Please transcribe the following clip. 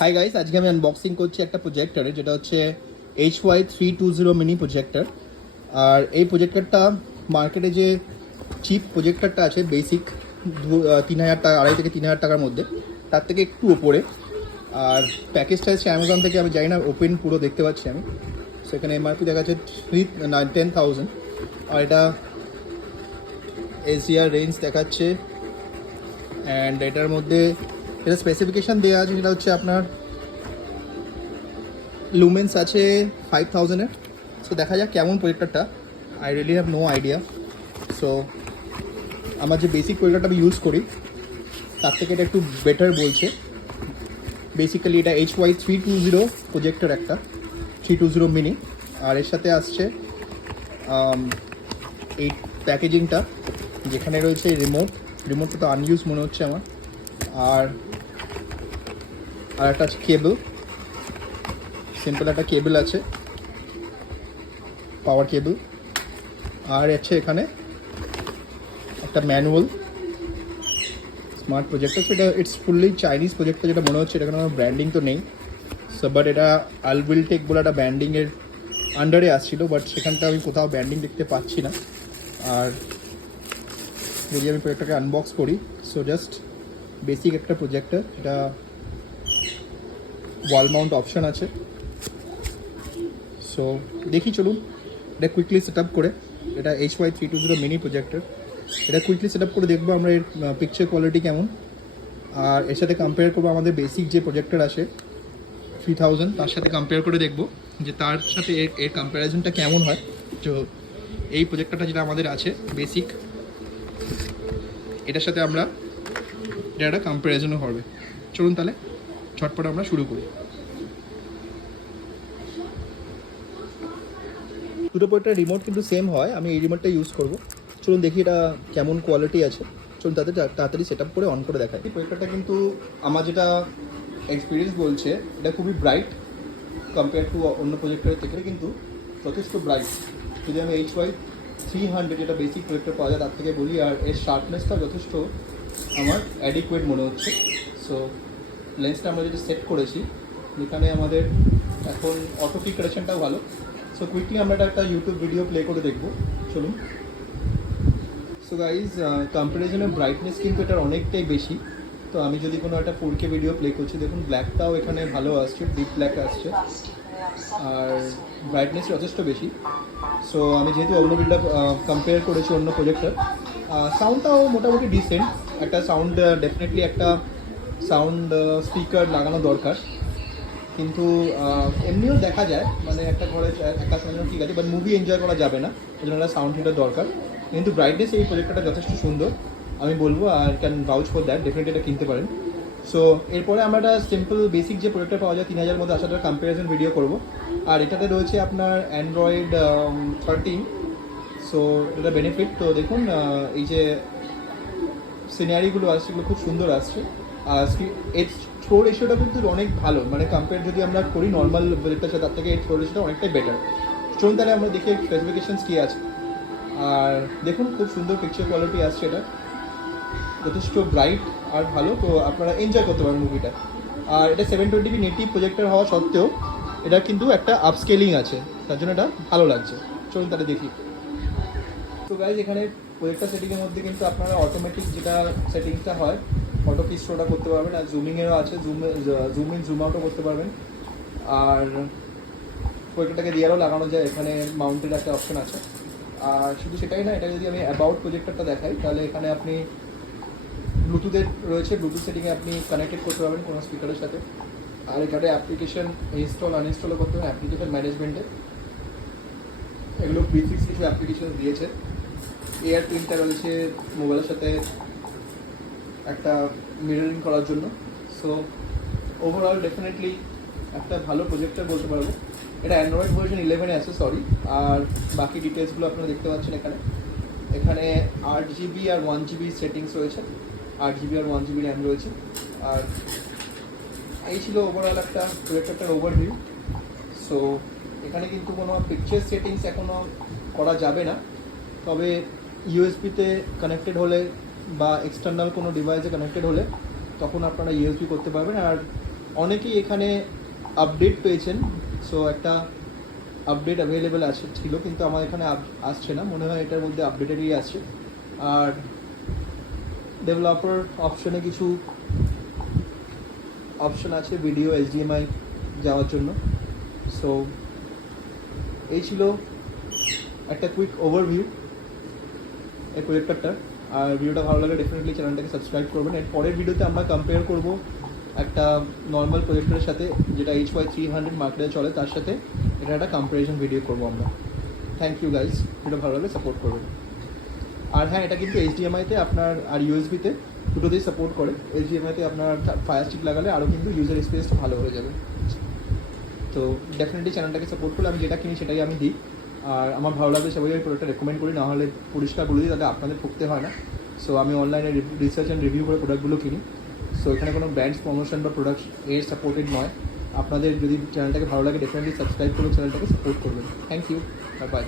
Hi guys, আজকে আমি unboxing করছি একটা প্রজেক্টরের, যেটা হচ্ছে HY320 মিনি প্রজেক্টর। আর এই প্রজেক্টরটা মার্কেটে যে চিপ প্রজেক্টরটা আছে বেসিক 3000 টাকা, 2,500 থেকে 3,000 টাকার মধ্যে, তার থেকে একটু ওপরে। আর প্যাকেজটা এসেছে অ্যামাজন থেকে, আমি জানি না, ওপেন পুরো দেখতে পাচ্ছি আমি। সেখানে এমআরপি দেখা যাচ্ছে 10,000। আর এটা এসিআর রেঞ্জ দেখাচ্ছে। অ্যান্ড এটার মধ্যে এটা স্পেসিফিকেশান দেওয়া আছে, যেটা হচ্ছে আপনার লুমেন্স আছে 5000-এর। সো দেখা যাক কেমন প্রজেক্টরটা। I really have no idea. So আমার যে বেসিক প্রজেক্টরটা আমি ইউজ করি তার থেকে এটা একটু বেটার বলছে। বেসিক্যালি এটা HY320 প্রজেক্টর, একটা 320 মিনি। আর এর সাথে আসছে এই প্যাকেজিংটা, যেখানে রয়েছে রিমোটটা তো আনইউজ মনে হচ্ছে আমার। আর একটা আছে কেবল, সিম্পল একটা কেবল আছে, পাওয়ার কেবল। আর আছে এখানে একটা ম্যানুয়াল স্মার্ট প্রজেক্টর। সেটা ইটস ফুললি চাইনিজ প্রজেক্টর, যেটা মনে হচ্ছে। এটা কোনো ব্র্যান্ডিং তো নেই। সো বাট এটা আলউইলটেক বলে একটা ব্র্যান্ডিংয়ের আন্ডারে আসছিলো, বাট সেখানটা আমি কোথাও ব্র্যান্ডিং দেখতে পাচ্ছি না। আর যদি আমি প্রজেক্টরকে আনবক্স করি, সো জাস্ট বেসিক একটা প্রজেক্টর, এটা ওয়াল মাউন্ট অপশান আছে। সো দেখি, চলুন এটা কুইকলি সেট আপ করে। এটা HY320 মিনি প্রজেক্টর, এটা কুইকলি সেট আপ করে দেখবো আমরা এর পিকচার কোয়ালিটি কেমন। আর এর সাথে কম্পেয়ার করবো আমাদের বেসিক যে প্রজেক্টর আসে 3000, তার সাথে কম্পেয়ার করে দেখবো যে তার সাথে এর কম্প্যারিজনটা কেমন হয়। তো এই প্রজেক্টরটা যেটা আমাদের আছে বেসিক, এটার সাথে আমরা এটা একটা কম্প্যারিজনও হবে। চলুন তাহলে ঝটপট আমরা শুরু করি। দুটো প্রজেক্টর রিমোট কিন্তু সেম হয়, আমি এই রিমোটটা ইউজ করব। চলুন দেখি এটা কেমন কোয়ালিটি আছে। চলুন তাড়াতাড়ি সেট আপ করে অন করে দেখাই। এই প্রজেক্টরটা কিন্তু আমার যেটা এক্সপিরিয়েন্স বলছে, এটা খুবই ব্রাইট কম্পেয়ার টু অন্য প্রজেক্টরের থেকে, কিন্তু যথেষ্ট ব্রাইট। যদি আমি HY300 যেটা বেসিক প্রজেক্টর পাওয়া যায় তার থেকে বলি, আর এর শার্পনেসটাও যথেষ্ট আমার অ্যাডিকুয়েট মনে হচ্ছে। সো লেন্সটা আমরা যেটা সেট করেছি, যেখানে আমাদের এখন অটো ফিকারেশনটাও ভালো। সো কুইকলি আমরা একটা ইউটিউব ভিডিও প্লে করে দেখবো, চলুন। সো গাইজ, কম্পারিজনের ব্রাইটনেস কিন্তু এটার অনেকটাই বেশি। তো আমি যদি কোনো একটা 4K ভিডিও প্লে করছি, দেখুন ব্ল্যাকটাও এখানে ভালো আসছে, ডিপ ব্ল্যাক আসছে, আর ব্রাইটনেস যথেষ্ট বেশি। সো আমি যেহেতু অন্য ভিডিওটা কম্পেয়ার করেছি অন্য প্রজেক্টর, সাউন্ডটাও মোটামুটি ডিসেন্ট। একটা সাউন্ড ডেফিনেটলি একটা সাউন্ড স্পিকার লাগানো দরকার, কিন্তু এমনিও দেখা যায়, মানে একটা ঘরে একা শোনানো ঠিক আছে, বাট মুভি এনজয় করা যাবে না, ওই জন্য একটা সাউন্ড হিটার দরকার। কিন্তু ব্রাইটনেস এই প্রজেক্টরটা যথেষ্ট সুন্দর আমি বলবো, আর can vouch for that, definitely এটা কিনতে পারেন। সো এরপরে আমরা একটা সিম্পল বেসিক যে প্রজেক্টর পাওয়া যায় 3000 মধ্যে, আসাটা কম্প্যারিজন ভিডিও করবো। আর এটাতে রয়েছে আপনার অ্যান্ড্রয়েড 13। সো এটা বেনিফিট। তো দেখুন এই যে সিনারিগুলো আসছে, এগুলো খুব সুন্দর আসছে। আর এর থ্রো রেশিওটা কিন্তু অনেক ভালো, মানে কম্পেয়ার যদি আমরা করি নর্মাল প্রজেক্টর সাথে, তার থেকে এর থ্রো রেশিওটা অনেকটাই বেটার। চলুন তাহলে আমরা দেখি স্পেসিফিকেশনস কী আছে। আর দেখুন খুব সুন্দর পিকচার কোয়ালিটি আসছে, এটা যথেষ্ট ব্রাইট আর ভালো। তো আপনারা এনজয় করতে পারেন মুভিটা। আর এটা 720p নেটিভ প্রজেক্টর হওয়া সত্ত্বেও এটা কিন্তু একটা আপস্কেলিং আছে, তার জন্য এটা ভালো লাগছে। চলুন তাহলে দেখি। তো গাইজ, এখানে প্রজেক্টর সেটিংয়ের মধ্যে কিন্তু আপনারা অটোমেটিক যেটা সেটিংসটা হয়, অটো কি স্টোরটা করতে পারবেন। আর জুমিংয়েরও আছে, জুম ইন জুম আউটও করতে পারবেন। আর প্রজেক্টরটাকে রিয়ারও লাগানো যায়, এখানে মাউন্টের একটা অপশন আছে। আর শুধু সেটাই না, এটা যদি আমি অ্যাবাউট প্রজেক্টরটা দেখাই, তাহলে এখানে আপনি ব্লুটুথের রয়েছে, ব্লুটুথ সেটিংয়ে আপনি কানেক্টেড করতে পারবেন কোনো স্পিকারের সাথে। আর এখানে অ্যাপ্লিকেশন ইনস্টল আনইনস্টলও করতে হবে, অ্যাপ্লিকেশন ম্যানেজমেন্টে এগুলো প্রিফিক্স কিছু অ্যাপ্লিকেশন দিয়েছে। এয়ার প্রিন্টার রয়েছে মোবাইলের সাথে একটা মিররিং করার জন্য। সো ওভারঅল ডেফিনেটলি একটা ভালো প্রজেক্টর বলতে পারবো। এটা অ্যান্ড্রয়েড ভার্সন 11-এ আছে, সরি। আর বাকি ডিটেলসগুলো আপনারা দেখতে পাচ্ছেন এখানে। এখানে 8GB আর 1GB সেটিংস রয়েছে, 8GB আর 1GB র্যাম রয়েছে। আর এই ছিল ওভারঅল একটা প্রজেক্টরটার ওভারভিউ। সো এখানে কিন্তু কোনো পিকচার সেটিংস এখনও করা যাবে না, তবে ইউএসবিতে কানেক্টেড হলে বা এক্সটার্নাল কোনো ডিভাইসে কানেক্টেড হলে তখন আপনারা ইউএসবি করতে পারবেন। আর অনেকেই এখানে আপডেট পেয়েছেন, সো একটা আপডেট অ্যাভেলেবেল ছিল, কিন্তু আমার এখানে আসছে না, মনে হয় এটার মধ্যে আপডেটেরই আছে। আর ডেভেলপার অপশনে কিছু অপশন আছে ভিডিও HDMI যাওয়ার জন্য। সো এই ছিল একটা কুইক ওভারভিউ এই প্রজেক্টরটার। আর ভিডিওটা ভালো লাগে ডেফিনেটলি চ্যানেলটাকে সাবস্ক্রাইব করবেন। এর পরের ভিডিওতে আমরা কম্পেয়ার করব একটা নর্মাল প্রজেক্টরের সাথে, যেটা HY300 মার্কেটে চলে, তার সাথে এটা একটা কম্পারিজন ভিডিও করবো আমরা। থ্যাংক ইউ গাইজ, ভিডিও ভালো লাগলে সাপোর্ট করবেন। আর হ্যাঁ, এটা কিন্তু HDMI-তে আপনার আর USB-তে দুটোতেই সাপোর্ট করে। HDMI-তে আপনার ফায়ার স্টিক লাগালে আরও কিন্তু ইউজার এক্সপিরিয়েন্সটা ভালো হয়ে যাবে। তো ডেফিনেটলি চ্যানেলটাকে সাপোর্ট করলে আমি যেটা কিনি সেটাই আমি দিই। আর আমার ভালো লাগলে সবাই ওই প্রোডাক্টটা রেকমেন্ড করি, নাহলে পরিষ্কার বলে দিই, তাতে আপনাদের ঠকতে হয় না। সো আমি অনলাইনে রিসার্চ অ্যান্ড রিভিউ করে প্রোডাক্টগুলো কিনি। সো এখানে কোনো ব্র্যান্ডস প্রমোশন বা প্রোডাক্ট এর সাপোর্টেড নয়। আপনাদের যদি চ্যানেলটাকে ভালো লাগে ডেফিনেটলি সাবস্ক্রাইব করুন, চ্যানেলটাকে সাপোর্ট করবেন। Thank you, bye by.